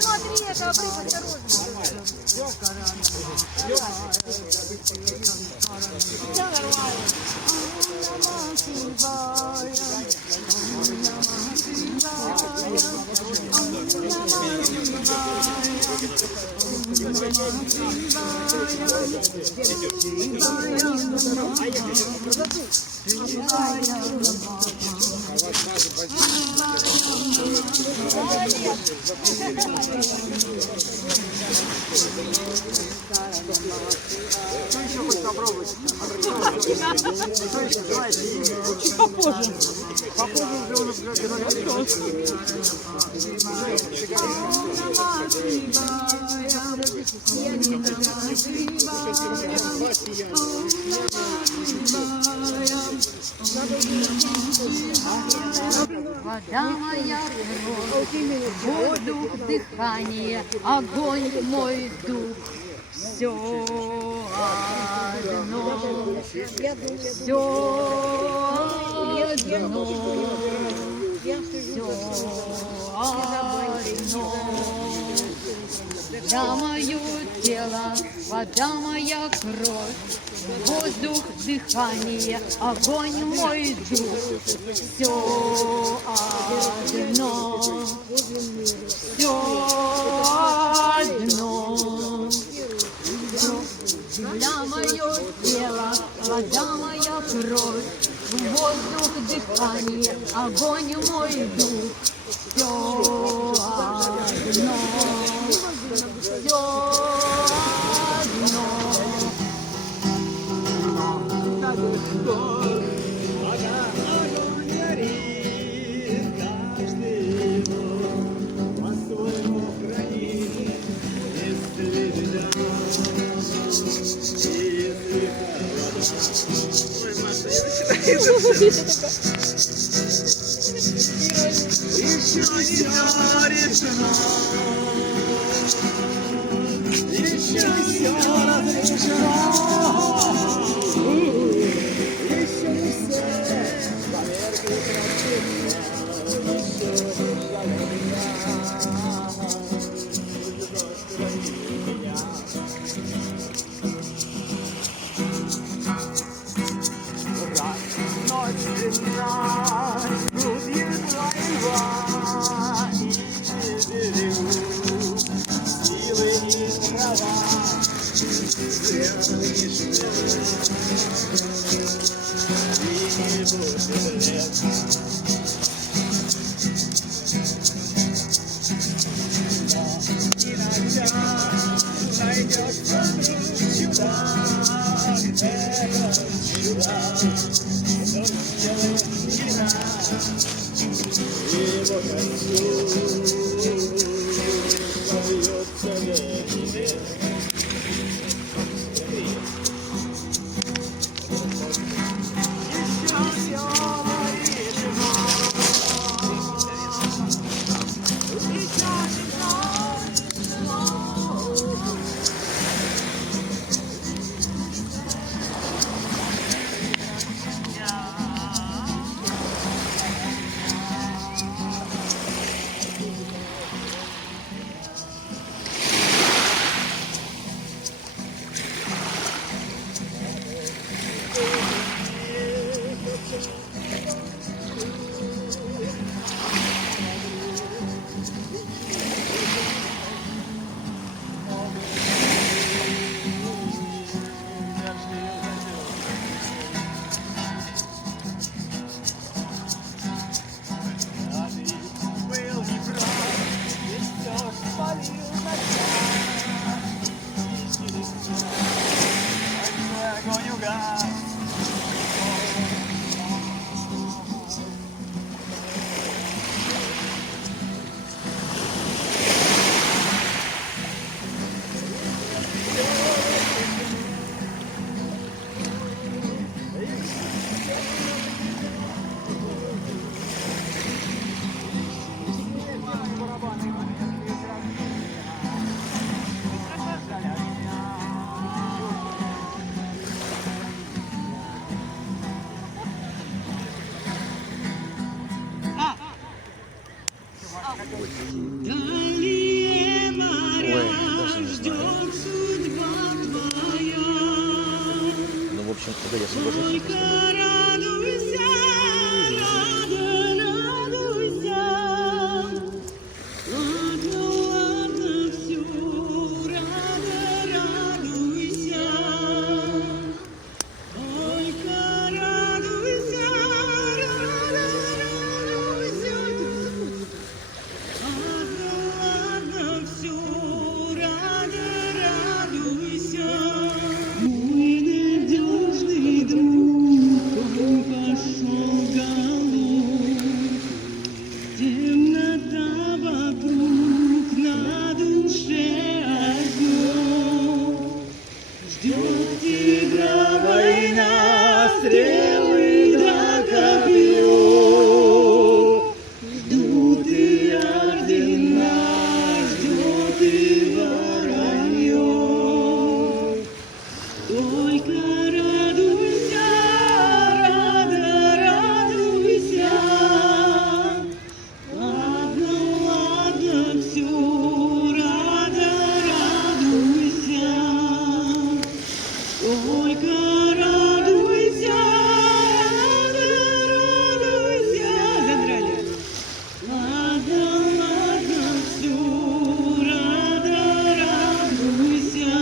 Смотри, это обрыв, осторожно. Все нормально. Кто еще хочет попробовать? Кто еще желает? Чуть попозже. Попозже уже у нас Вода моя кровь, воздух, дыхание, огонь мой дух. Все одно, все одно, все одно. Вода мое тело, вода моя кровь, воздух, дыхание, огонь мой дух. Все одно, все одно. Земля мое тело, вода моя кровь, воздух, дыхание, огонь мой дух. Все одно, все одно. Силы и права, Далее моря даже не знаю. ждет судьба твоя. Ну, в общем, когда я освобожусь, Только радуйся, радуйся. Ладно, ладно, всё, радуйся. Только радуйся, радуйся. Ладно, ладно, всё, радуйся. Мой надежный друг, он пошел голубь. Темнота вокруг, на душе огонь. Ждет тебя война, стрелы да копье. Ждут и ордена, ждет и воронье. Только радуйся, радуйся. Ладно, ладно, всё, радуйся. Только радуйся, радуйся. Задрали. Ладно, ладно, всё, радуйся.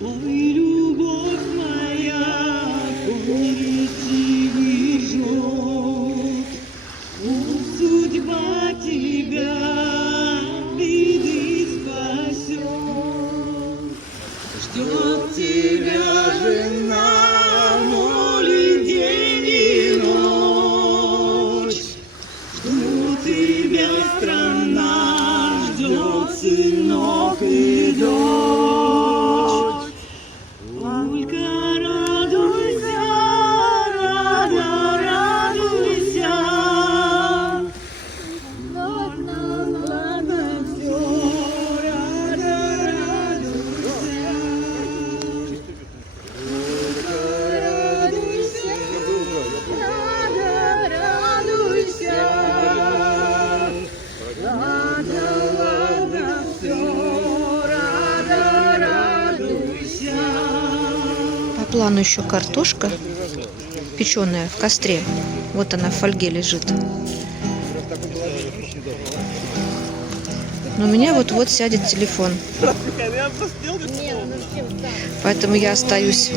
Ой, любовь моя, полетивый жжет. Пусть судьба тебя от беды спасет. Ждет тебя жена, молит день и ночь. Ждет тебя страна, ждет сынок и дочь. Только радуйся, радуйся. Ладно, ладно, всё, радуйся. Только радуйся, радуйся. Ладно, ладно, всё, радуйся. По плану еще картошка, печеная в костре. Вот она в фольге лежит. Но у меня вот-вот сядет телефон. Поэтому я остаюсь.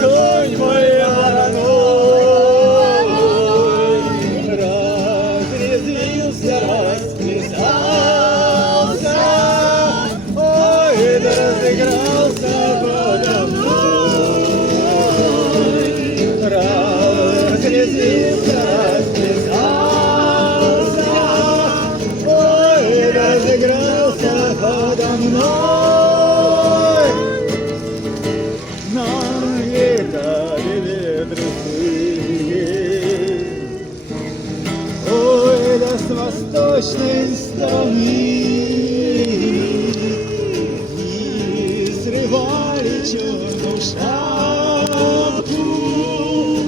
Конь мой вороной разрезвился, расплясался, ой, да разыгрался подо мной. Разрезвился, расплясался, ой, разыгрался подо мной. Ой, да с восточной стороны и срывали черную шапку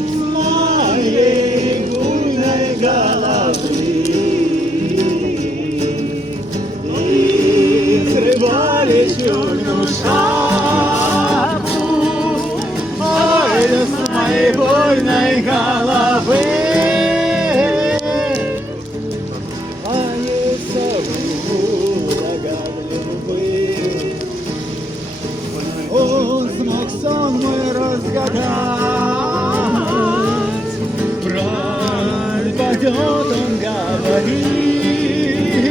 с моей буйной головы. И срывали черную шапку, ой, да с моей буйной головы. Он смог сон мой разгадать, пропадет он говорит,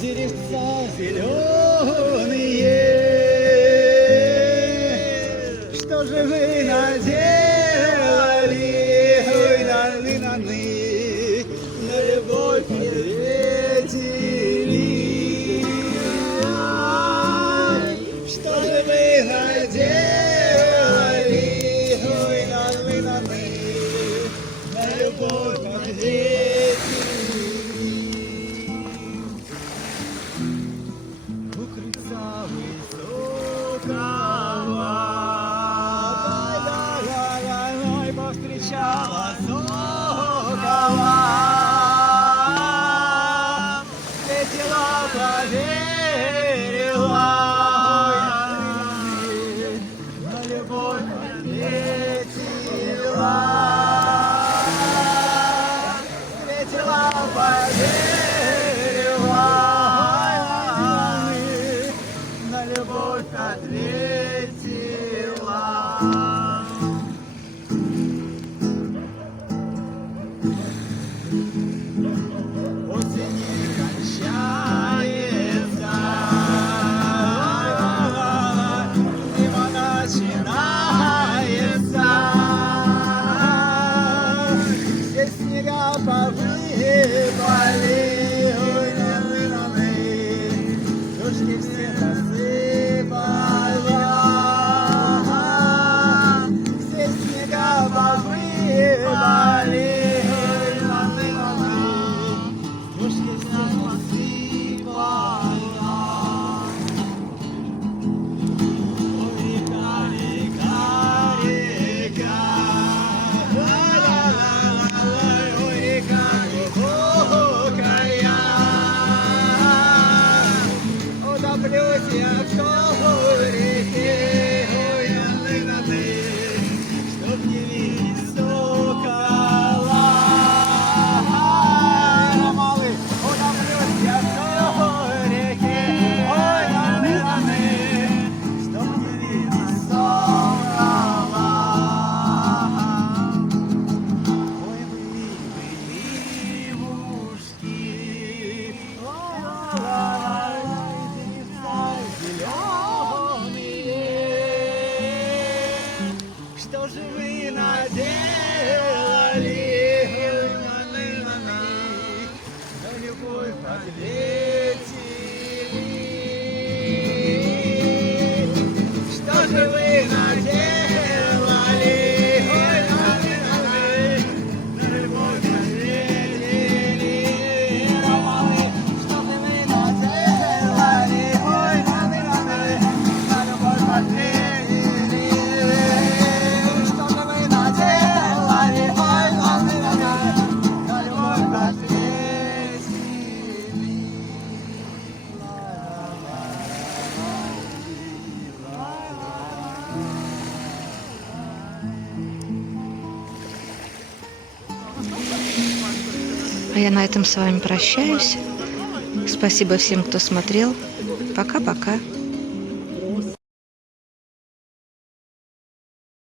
Деревца зеленые, что же вы наделали, ой, наны, на любовь ответили, что же вы наделали, ой, наны, на любовь ответили. Укрыться высокого, ой, повстречала сокола, встретила, поверила, ой, на любовь ответила, встретила, поверила. Любовь ответила. Осень не кончается, зима начинается, все снега повыпали, ой, наны, дожди все засыпала, все снега повыпали, ой, наны, дожди все засыпала. Ой, река, река, река, ла-ла-ла-ла-ла, ой, река глубокая, утоплюсь я в той реке, ой, наны, чтоб не видеть сокола. Малы, утоплюсь я в той реке, ой, наны, чтоб не видеть сокола. Ой, вы, ивушки, что же вы наделали, ой, наны, на любовь ответили, что же вы наделали, ой, наны, на любовь ответили, что же вы наделали, ой, наны, на любовь ответили, что же вы наделали, ой, наны, на любовь ответили. А я на этом с вами прощаюсь. Спасибо всем, кто смотрел. Пока-пока.